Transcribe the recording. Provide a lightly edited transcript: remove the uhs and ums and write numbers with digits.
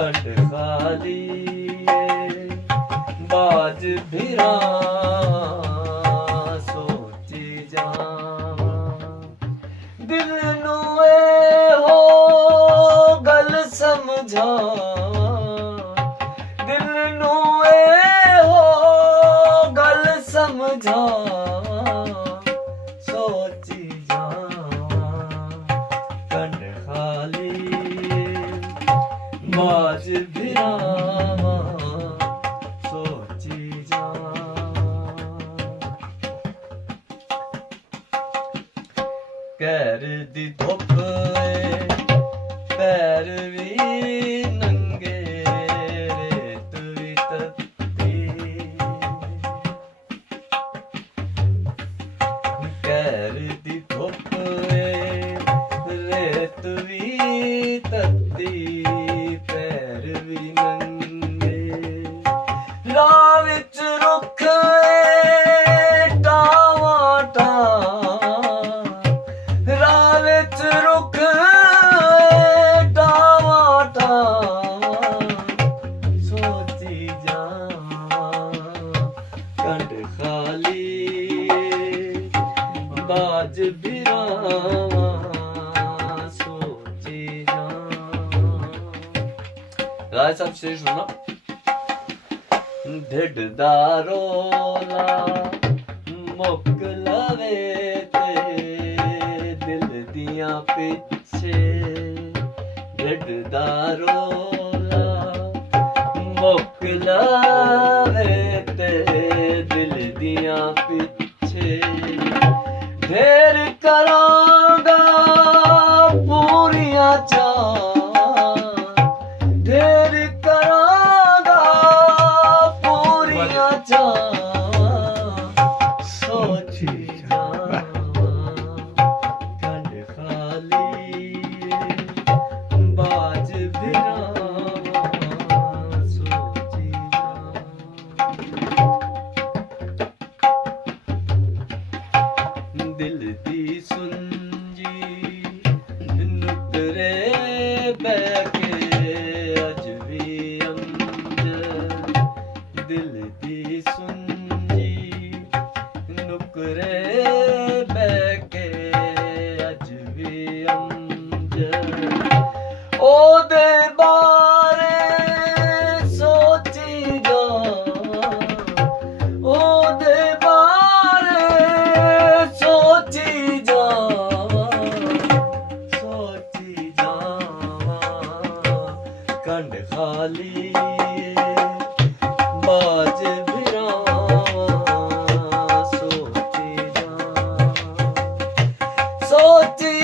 कंड खाली बाज भिरा सोची जावा दिल नू हो गल समझावा दिल नू हो गल समझावा सोची जावा कंड खाली बाज भिरावा सोची जावा कैर दी धुप पैर भी नंगे रेत भी तत्ती कैर दी धुप रेत भी तत्ती पैर भी नंगे राह विच रुख टावां टां राह विच रुख टावां टां सोची जावां कंड खाली बाज भिरावां सोची जावां राय साहब शेर सुना ढिड दा रोला मुक लवे ते दिल दियां पिछे ढिड दा रोला मुक लवे ते दिल दियां पिछे ढेर करांगा पूरियां चां ढेर करांगा पूरियां चां सोची जावां कंड खाली बाज भिरावां सोची जावां दिल दी सुंजी नुकरे बैके अज भी अंदर दिल दी सुंजी नुकरे बैके अज भी अंदर ओदे बारे सोची जावां ओदे बारे सोची जावां कंड खाली बाज भिरावां सोची जावां सोची